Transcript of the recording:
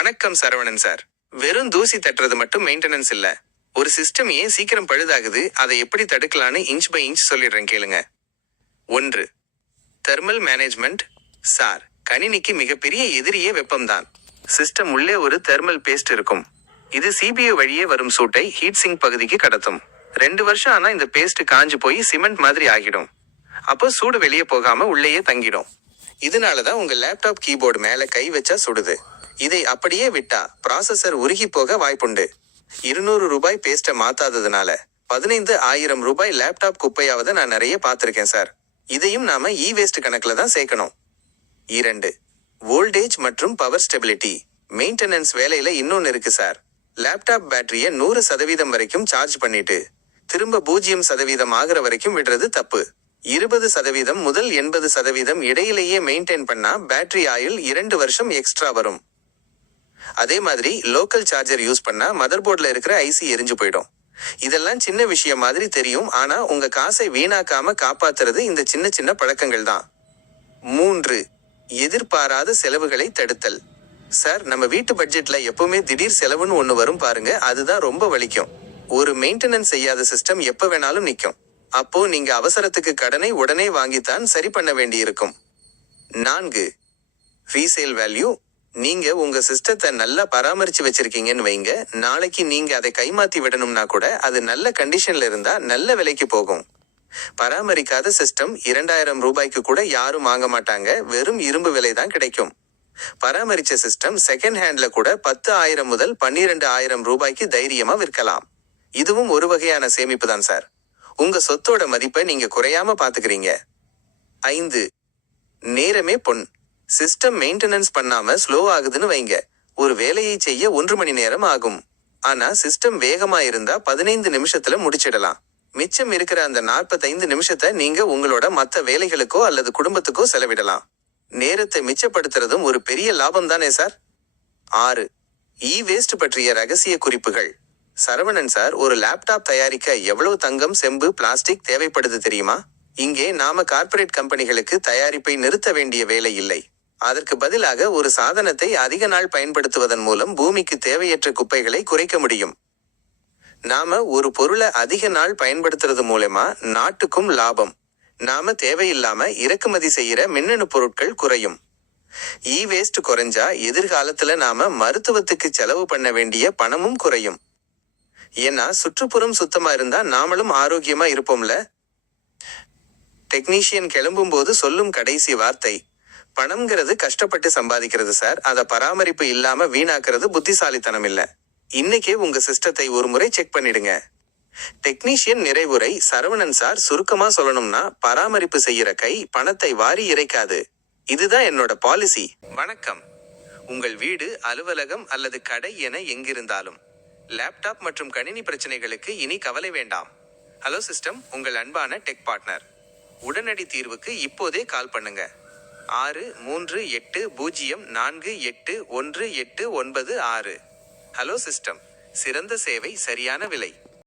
வணக்கம் சரவணன் சார். வெறும் தூசி தட்டுறது மட்டும் மெயின்டெனன்ஸ் இல்ல. ஒரு சிஸ்டம் ஏன் சீக்கிரம் பழுதாகுது, அதை எப்படி தடுக்கலான்னு இன்ச் பை இன்ச் சொல்லிடுறேன் கேளுங்க. 1. Thermal management. சார், கணினிக்கு மிகப்பெரிய எதிரியே வெப்பம்தான். சிஸ்டம் உள்ளே ஒரு தெர்மல் பேஸ்ட் இருக்கும். இது CPU வழியே வரும் சூட்டை ஹீட் சிங்க் பகுதிக்கு கடத்தும். 2 வருஷம் ஆனா இந்த பேஸ்ட் காஞ்சு போய் சிமெண்ட் மாதிரி ஆகிடும். அப்போ சூடு வெளியே போகாம உள்ளேயே தங்கிடும். இதனாலதான் உங்க லேப்டாப் கீபோர்டு மேல கை வச்சா சுடுது. இதை அப்படியே விட்டா ப்ராசஸர் உருகி போக வாய்ப்புண்டு. 200 ரூபாய் பேஸ்ட மாத்தாததுனால 15,000 ரூபாய் லேப்டாப் குப்பையாவத நான் நிறைய பார்த்திருக்கேன் சார். இதையும் நாம வேஸ்ட் கணக்குல தான் சேர்க்கணும். 2. வோல்டேஜ் மற்றும் பவர் ஸ்டெபிலிட்டி. மெயின்டெனன்ஸ் வேலையில இன்னொன்னு இருக்கு சார். லேப்டாப் பேட்டரிய 100% வரைக்கும் சார்ஜ் பண்ணிட்டு திரும்ப 0% ஆகிற வரைக்கும் விடுறது தப்பு. 20% முதல் 80% இடையிலேயே மெயின்டைன் பண்ணா பேட்டரி ஆயுள் 2 வருஷம் எக்ஸ்ட்ரா வரும். அதே மாதிரி லோக்கல் சார்ஜர் யூஸ் பண்ணா மதர் போர்ட்ல இருக்கிற ஐசி எரிஞ்சு போயிடும். இதெல்லாம் சின்ன விஷயம் மாதிரி தெரியும், ஆனா உங்க காசை வீணாக்காம காப்பாத்துறது இந்த சின்ன சின்ன பழக்கங்கள் தான். 3. எதிர்பாராத செலவுகளை தடுத்தல். சார், நம்ம வீட்டு பட்ஜெட்ல எப்பவுமே திடீர் செலவுன்னு ஒண்ணு வரும் பாருங்க, அதுதான் ரொம்ப வலிக்கும். ஒரு மெயின்டெனன்ஸ் செய்யாத சிஸ்டம் எப்ப வேணாலும் நிக்கும். அப்போ நீங்க அவசரத்துக்கு கடனை உடனே வாங்கித்தான் சரி பண்ண வேண்டியிருக்கும். 4. Resale value. நீங்க உங்க சிஸ்டத்தை நல்லா பராமரிச்சு வச்சிருக்கீங்கன்னு வைங்க, நாளைக்கு நீங்க அதை கைமாத்தி விடணும்னா கூட அது நல்ல கண்டிஷன்ல இருந்தா நல்ல விலைக்கு போகும். பராமரிக்காத சிஸ்டம் 2000 ரூபாய்க்கு கூட யாரும் வாங்க மாட்டாங்க, வெறும் இரும்பு விலை தான் கிடைக்கும். பராமரிச்ச சிஸ்டம் செகண்ட் ஹேண்ட்ல கூட 10,000 முதல் 12,000 ரூபாய்க்கு தைரியமா விற்கலாம். இதுவும் ஒரு வகையான சேமிப்பு தான் சார். உங்க சொத்தோட மதிப்பை நீங்க குறையாம பாத்துக்கிறீங்க. 5. நேரமே பொன். சிஸ்டம் மெயின்டெனன்ஸ் பண்ணாம ஸ்லோ ஆகுதுன்னு வைங்க, ஒரு வேலையை செய்ய 1 மணி நேரம் ஆகும். ஆனா சிஸ்டம் வேகமா இருந்தா 15 நிமிஷத்துல முடிச்சிடலாம். மிச்சம் இருக்கிற அந்த 45 நிமிஷத்தை நீங்க உங்களோட மத்த வேலைகளுக்கோ அல்லது குடும்பத்துக்கோ செலவிடலாம். நேரத்தை மிச்சப்படுத்துறதும் ஒரு பெரிய லாபம் தானே சார். 6. வேஸ்ட் பற்றிய ரகசிய குறிப்புகள். சரவணன் சார், ஒரு லேப்டாப் தயாரிக்க எவ்வளவு தங்கம், செம்பு, பிளாஸ்டிக் தேவைப்படுது தெரியுமா? இங்கே நாம கார்ப்பரேட் கம்பெனிகளுக்கு தயாரிப்பை நிறுத்த வேண்டிய வேலை இல்லை. அதற்கு பதிலாக ஒரு சாதனத்தை அதிக நாள் பயன்படுத்துவதன் மூலம் பூமிக்கு தேவையற்ற குப்பைகளை குறைக்க முடியும். நாம ஒரு பொருளை அதிக நாள் பயன்படுத்துறது மூலமா நாட்டுக்கும் லாபம். நாம தேவையில்லாம இறக்குமதி செய்யற மின்னணு பொருட்கள் குறையும். வேஸ்ட் குறைஞ்சா எதிர்காலத்துல நாம மருத்துவத்துக்கு செலவு பண்ண வேண்டிய பணமும் குறையும். ஏன்னா சுற்றுப்புறம் சுத்தமா இருந்தா நாமளும் ஆரோக்கியமா இருப்போம்ல. டெக்னீஷியன் கிளம்பும் போது சொல்லும் கடைசி வார்த்தை, பணம்ங்கிறது கஷ்டப்பட்டு சம்பாதிக்கிறது சார், அத பராமரிப்பு இல்லாம வீணாக்குறது புத்திசாலித்தனம் இல்ல. இன்னைக்கே உங்க சிஸ்டத்தை ஒரு முறை செக் பண்ணிடுங்க. டெக்னீஷியன் நிறைவுரை. சரவணன் சார், சுருக்கமா சொல்லணும்னா, பராமரிப்பு செய்யற கை பணத்தை வாரி இறைக்காது. இதுதான் என்னோட பாலிசி. வணக்கம். உங்கள் வீடு, அலுவலகம் அல்லது கடை என எங்கிருந்தாலும் லேப்டாப் மற்றும் கணினி பிரச்சனைகளுக்கு இனி கவலை வேண்டாம். ஹலோ சிஸ்டம், உங்கள் அன்பான டெக் பார்ட்னர். உடனடி தீர்வுக்கு இப்போதே கால் பண்ணுங்க. 638048186. ஹலோ சிஸ்டம், சிறந்த சேவை, சரியான விலை.